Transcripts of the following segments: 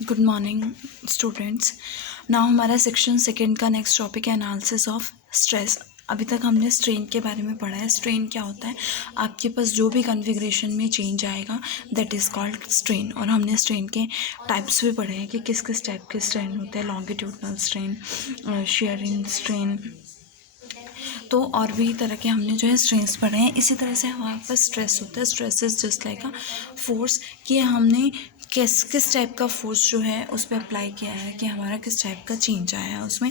Good morning students. Now हमारा section second का next topic है एनालिसिस ऑफ स्ट्रेस। अभी तक हमने स्ट्रेन के बारे में पढ़ा है। स्ट्रेन क्या होता है, आपके पास जो भी कॉन्फ़िगरेशन में चेंज आएगा दैट इज़ कॉल्ड स्ट्रेन। और हमने स्ट्रेन के टाइप्स भी पढ़े हैं कि किस किस टाइप के स्ट्रेन होते हैं, लॉन्गिट्यूडनल स्ट्रेन, शेयरिंग स्ट्रेन, तो और भी तरह के हमने जो है स्ट्रेस पढ़े हैं। इसी तरह से हमारे पास स्ट्रेस होता है। Stress is just like a force, कि हमने किस टाइप का फोर्स जो है उस पर अप्लाई किया है, कि हमारा किस टाइप का चेंज आया है उसमें,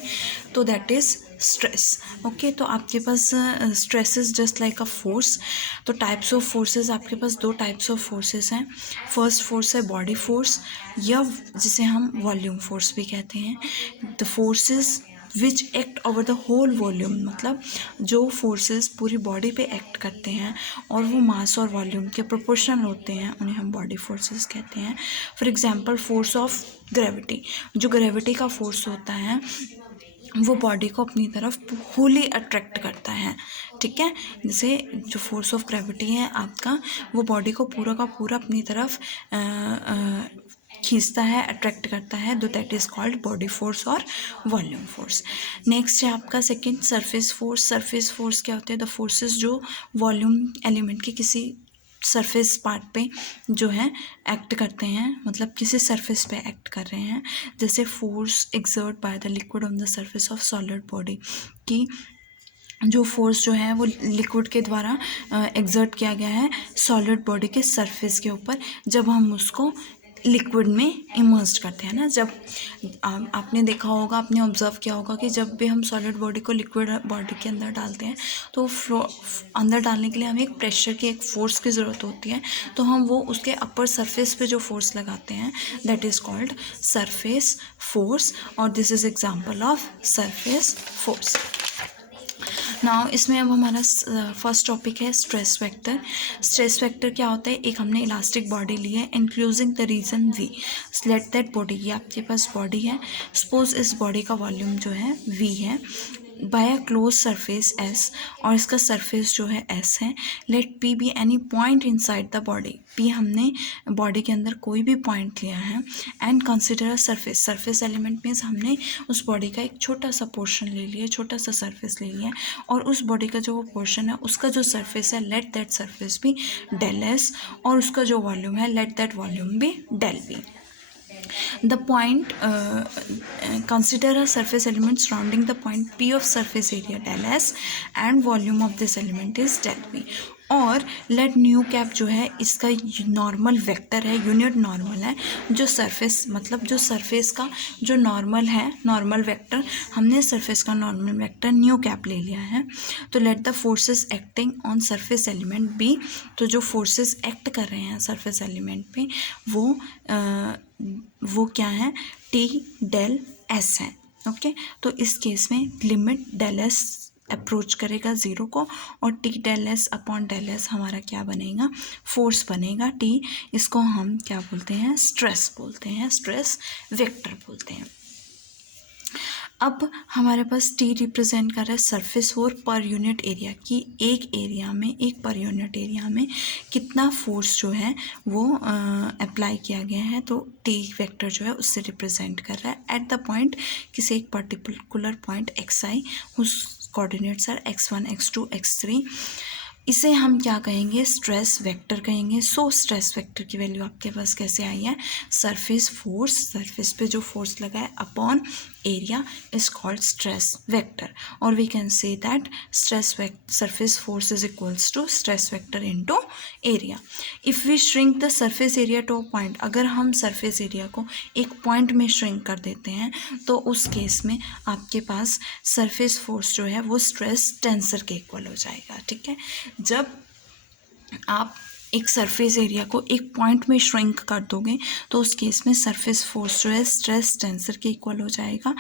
तो दैट इज़ स्ट्रेस। ओके, तो आपके पास stress is just like a force. तो टाइप्स ऑफ फोर्सेस, आपके पास दो टाइप्स ऑफ फोर्सेस हैं। फर्स्ट फोर्स है बॉडी फोर्स, या जिसे हम वॉल्यूम फोर्स भी कहते हैं। The forces which act over the whole volume, मतलब जो फोर्सेस पूरी बॉडी पे एक्ट करते हैं और वो मास और वॉल्यूम के प्रोपोर्शनल होते हैं, उन्हें हम बॉडी फोर्सेस कहते हैं। For example force of gravity, जो ग्रेविटी का फोर्स होता है वो बॉडी को अपनी तरफ होली अट्रैक्ट करता है। ठीक है, जैसे जो फोर्स ऑफ ग्रेविटी है आपका, वो बॉडी को पूरा का पूरा अपनी तरफ खींचता है, अट्रैक्ट करता है, तो that is called body force और वॉल्यूम फोर्स। नेक्स्ट है आपका second surface force. Surface force क्या होते हैं, द फोर्सेस जो वॉल्यूम एलिमेंट के किसी सरफेस पार्ट पे जो है एक्ट करते हैं, मतलब किसी सरफेस पे एक्ट कर रहे हैं। जैसे force exert by the liquid on the surface of solid body, कि जो फोर्स जो है वो लिक्विड के द्वारा एक्सर्ट किया गया है सॉलिड बॉडी के सरफेस के ऊपर, जब हम उसको लिक्विड में इमर्स्ड करते हैं ना। जब आपने देखा होगा, आपने ऑब्जर्व किया होगा कि जब भी हम सॉलिड बॉडी को लिक्विड बॉडी के अंदर डालते हैं तो अंदर डालने के लिए हमें एक प्रेशर की, एक फोर्स की ज़रूरत होती है। तो हम वो उसके अपर सरफेस पे जो फोर्स लगाते हैं that is called surface force, और this is example of surface force. Now इसमें अब हमारा फर्स्ट टॉपिक है स्ट्रेस वेक्टर। स्ट्रेस वेक्टर क्या होता है, एक हमने इलास्टिक बॉडी ली है including the region V, let that body, ये आपके पास बॉडी है, सपोज इस बॉडी का वॉल्यूम जो है वी है, by a closed surface S, और इसका सरफेस जो है एस है। Late P B any point inside the body, P हमने बॉडी के अंदर कोई भी पॉइंट लिया है, and consider a surface, surface element means हमने उस बॉडी का एक छोटा सा पोर्शन ले लिया, छोटा सा सरफेस ले लिया, और उस बॉडी का जो वो पोर्शन है उसका जो सरफेस है लेट दैट सरफेस भी डेल एस, और उसका जो वॉल्यूम है लेट दैट वॉल्यूम भी del B. The point, consider a surface element surrounding the point P of surface area del S and volume of this element is del V। और late new cap जो है इसका normal vector है, unit normal है, जो surface, मतलब जो surface का जो नॉर्मल है, नॉर्मल वेक्टर, हमने सरफेस का नॉर्मल वेक्टर न्यू कैप ले लिया है। तो let the forces acting on surface element be, तो जो फोर्सेस एक्ट कर रहे हैं सरफेस एलिमेंट पे वो क्या है, टी डेल एस है। ओके, तो इस केस में लिमिट डेल एस अप्रोच करेगा ज़ीरो को, और T del S upon del S हमारा क्या बनेगा, फोर्स बनेगा टी। इसको हम क्या बोलते हैं, स्ट्रेस बोलते हैं, स्ट्रेस वेक्टर बोलते हैं। अब हमारे पास टी रिप्रेजेंट कर रहा है surface force per unit area, की एक एरिया में, एक पर यूनिट एरिया में कितना फोर्स जो है वो अप्लाई किया गया है, तो टी वेक्टर जो है उससे रिप्रेजेंट कर रहा है एट द पॉइंट, किसी एक पर्टिकुलर पॉइंट एक्स आई, उस coordinates are x1 x2 x3। इसे हम क्या कहेंगे, स्ट्रेस वेक्टर कहेंगे। सो स्ट्रेस वेक्टर की वैल्यू आपके पास कैसे आई है, सरफेस फोर्स, सरफेस पे जो फोर्स लगा है upon area is called stress vector, और we can say that stress surface force is equals to stress vector into area. If we shrink the surface area to a point, अगर हम surface area को एक point में shrink कर देते हैं तो उस केस में आपके पास सरफेस फोर्स जो है वो स्ट्रेस टेंसर के इक्वल हो जाएगा। ठीक है, जब आप एक सरफेस एरिया को एक पॉइंट में श्रिंक कर दोगे तो उस केस में सरफेस फोर्स जो है स्ट्रेस टेंसर के इक्वल हो जाएगा।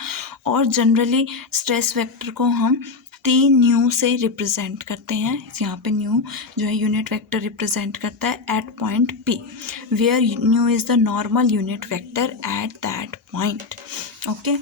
और जनरली स्ट्रेस वेक्टर को हम टी न्यू से रिप्रेजेंट करते हैं। यहाँ पे न्यू जो है यूनिट वेक्टर रिप्रेजेंट करता है at point P, where nu is the normal unit vector at that point. Okay,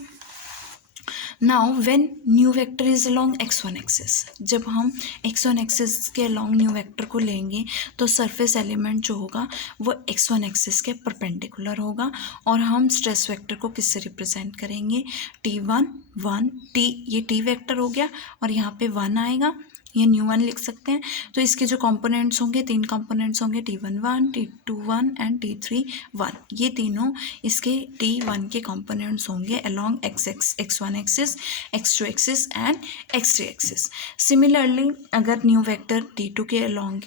now when nu vector is along x1 axis, जब हम x1 एक्सिस के अलोंग न्यू वेक्टर को लेंगे तो सरफेस एलिमेंट जो होगा वो x1 एक्सिस के परपेंडिकुलर होगा, और हम स्ट्रेस वेक्टर को किससे रिप्रेजेंट करेंगे, t1 1 t, ये t वेक्टर हो गया और यहाँ पे 1 आएगा, ये न्यू 1 लिख सकते हैं। तो इसके जो कंपोनेंट्स होंगे, 3 कंपोनेंट्स होंगे, t1 1 t2 1 एंड t3 1, ये तीनों इसके t1 के कंपोनेंट्स होंगे along x1 axis, x2 axis and x3 axis. Similarly अगर न्यू वेक्टर t2 के अलोंग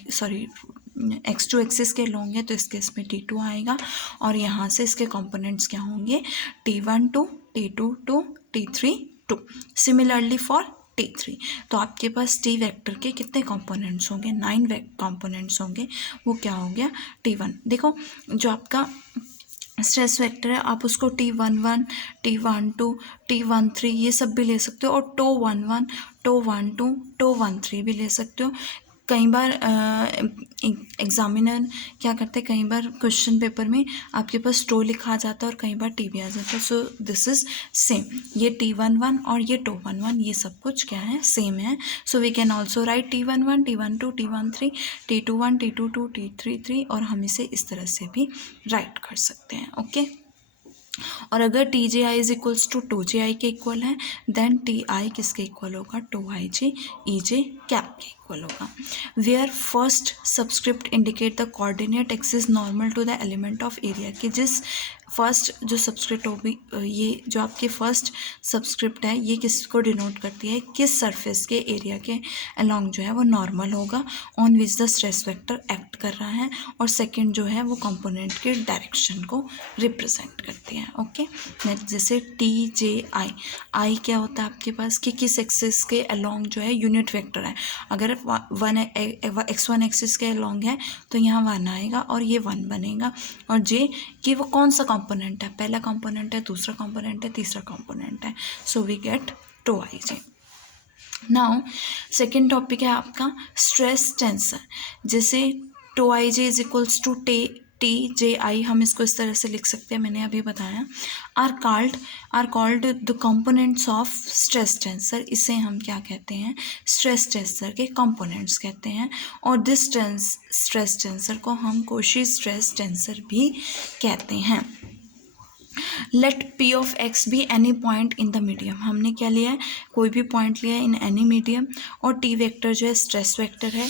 x2 एक्सिस के अलोंग है तो इस केस में t2 आएगा, और यहाँ से इसके कंपोनेंट्स क्या होंगे, t1 2 t2 2 t3 2। Similarly for t3, तो आपके पास t वेक्टर के कितने कंपोनेंट्स होंगे, 9 कंपोनेंट्स होंगे, वो क्या हो गया, t1। देखो जो आपका स्ट्रेस वेक्टर है आप उसको t11 t12 t13 ये सब भी ले सकते हो, और t11 t12 t13 भी ले सकते हो। कई बार एग्जामिनर क्या करते हैं, कई बार क्वेश्चन पेपर में आपके पास टो लिखा आ जाता है और कई बार टी भी आ जाता है। सो दिस इज सेम, ये t11 और ये t11 ये सब कुछ क्या है, सेम है। So we can also write t11 t12 t13 t21 t22 t33, और हम इसे इस तरह से भी राइट कर सकते हैं। ओके और अगर T J I is equals to tau J I के इक्वल है, देन टी आई किसके इक्वल होगा, tau I J E J cap के इक्वल होगा। Where first subscript indicate the coordinate axis normal to the element of area, कि जिस first जो subscript होगी, ये जो आपकी फर्स्ट सबस्क्रिप्ट है ये किसको डिनोट करती है, किस सरफेस के एरिया के अलोंग जो है वो नॉर्मल होगा on which the stress vector act कर रहा है, और सेकंड जो है वो कंपोनेंट के डायरेक्शन को रिप्रेजेंट करती है। ओके नेक्स्ट जैसे टी जे आई, आई क्या होता है आपके पास कि किस एक्सिस के अलोंग जो है यूनिट वेक्टर है, अगर x1 एक्सिस के अलोंग है तो यहाँ 1 आएगा और ये 1 बनेगा, और जे कि वो कौन सा कंपोनेंट है, पहला कंपोनेंट है, दूसरा कंपोनेंट है, तीसरा कंपोनेंट है। So we get tau I J. Now second topic है आपका स्ट्रेस टेंसर, जैसे tau I J is equals to T J I, हम इसको इस तरह से लिख सकते हैं, मैंने अभी बताया, are called the components of stress tensor, इसे हम क्या कहते हैं, स्ट्रेस टेंसर के कंपोनेंट्स कहते हैं, और दिस स्ट्रेस टेंसर को हम कोशी स्ट्रेस टेंसर भी कहते हैं। Let P of X be any point in the medium, हमने क्या लिया है, कोई भी पॉइंट लिया है इन एनी मीडियम, और टी वेक्टर जो है स्ट्रेस वेक्टर है,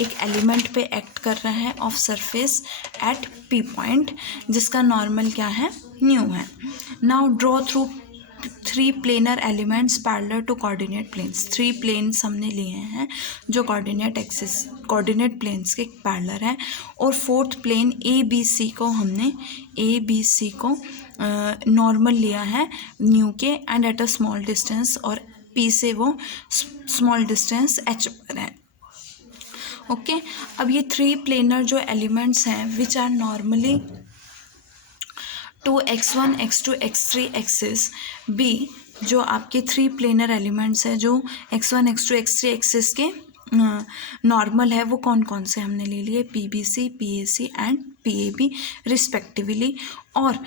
एक एलिमेंट पे एक्ट कर रहा है of surface at P point, जिसका नॉर्मल क्या है, न्यू है। Now draw through 3 planar elements parallel to coordinate planes, 3 planes हमने लिए हैं जो कोऑर्डिनेट प्लेन्स के पैरेलल हैं, और fourth plane A B C को नॉर्मल लिया है न्यू के and at a small distance, और पी से वो स्मॉल डिस्टेंस एच पर है। ओके अब ये 3 प्लेनर जो एलिमेंट्स हैं which are normally to x1 x2 x3 axis, B जो आपके 3 प्लेनर एलिमेंट्स हैं जो x1 x2 x3 एक्सिस के नॉर्मल है, वो कौन कौन से हमने ले लिए, P B C P A C and P A B respectively. और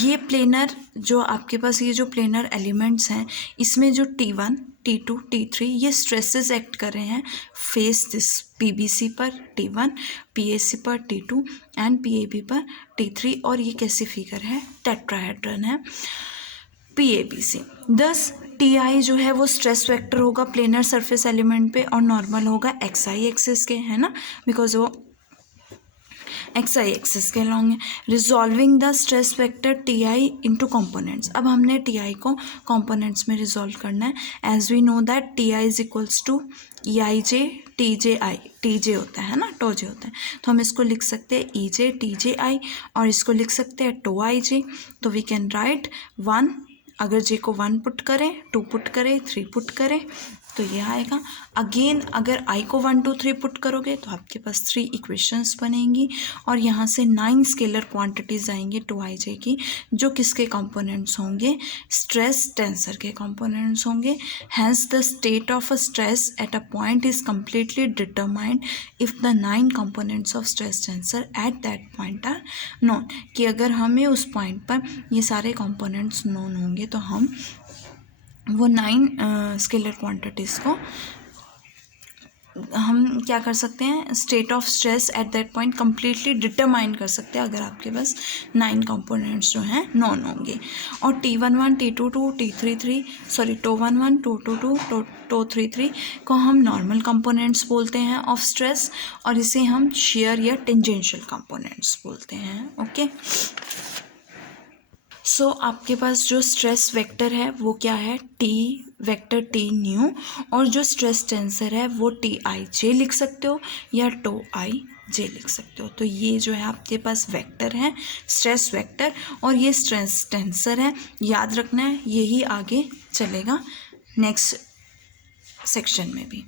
ये प्लेनर जो आपके पास ये जो प्लेनर एलिमेंट्स हैं इसमें जो T1 T2 T3 ये स्ट्रेसेस एक्ट कर रहे हैं फेस दिस PBC पर T1, PAC पर T2 एंड PAB पर T3, और ये कैसी फिगर है, टेट्राहेड्रन है PABC। दस TI जो है वो स्ट्रेस वेक्टर होगा प्लेनर सरफेस एलिमेंट पे और नॉर्मल होगा XI एक्सिस के, है ना, बिकॉज वो XI एक्सिस के अलॉन्ग है। Resolving the stress vector TI into components, अब हमने TI को कंपोनेंट्स में रिजॉल्व करना है। As we know that TI is equals to EIJ TJI, TJ होता है ना, TOJ होता है, तो हम इसको लिख सकते हैं EJ TJI और इसको लिख सकते हैं TOIJ। तो वी कैन राइट 1, अगर J को 1 पुट करें, 2 पुट करें, 3 पुट करें तो ये आएगा। अगेन अगर I को 1 2 3 पुट करोगे तो आपके पास 3 इक्वेशंस बनेंगी, और यहाँ से 9 स्केलर क्वांटिटीज़ आएंगे टू आई जे की, जो किसके कंपोनेंट्स होंगे, स्ट्रेस टेंसर के कंपोनेंट्स होंगे। Hence the state of a stress at a point is completely determined if the 9 components of stress tensor at that point are known, कि अगर हमें उस पॉइंट पर ये सारे कंपोनेंट्स नोन होंगे तो हम वो 9 स्केलर क्वांटिटीज़ को हम क्या कर सकते हैं, state of stress eight that point completely determine कर सकते हैं अगर आपके पास 9 कंपोनेंट्स जो हैं नॉन होंगे। और T11 T22 T33 sorry T11 T22 T33 को हम नॉर्मल कंपोनेंट्स बोलते हैं ऑफ स्ट्रेस, और इसे हम शेयर या टेंजेंशियल कंपोनेंट्स बोलते हैं। ओके, सो आपके पास जो स्ट्रेस वेक्टर है वो क्या है, टी वेक्टर टी न्यू, और जो स्ट्रेस टेंसर है वो टी आई जे लिख सकते हो या टो आई जे लिख सकते हो। तो ये जो है आपके पास वेक्टर है, स्ट्रेस वेक्टर, और ये स्ट्रेस टेंसर है, याद रखना है, यही आगे चलेगा नेक्स्ट सेक्शन में भी।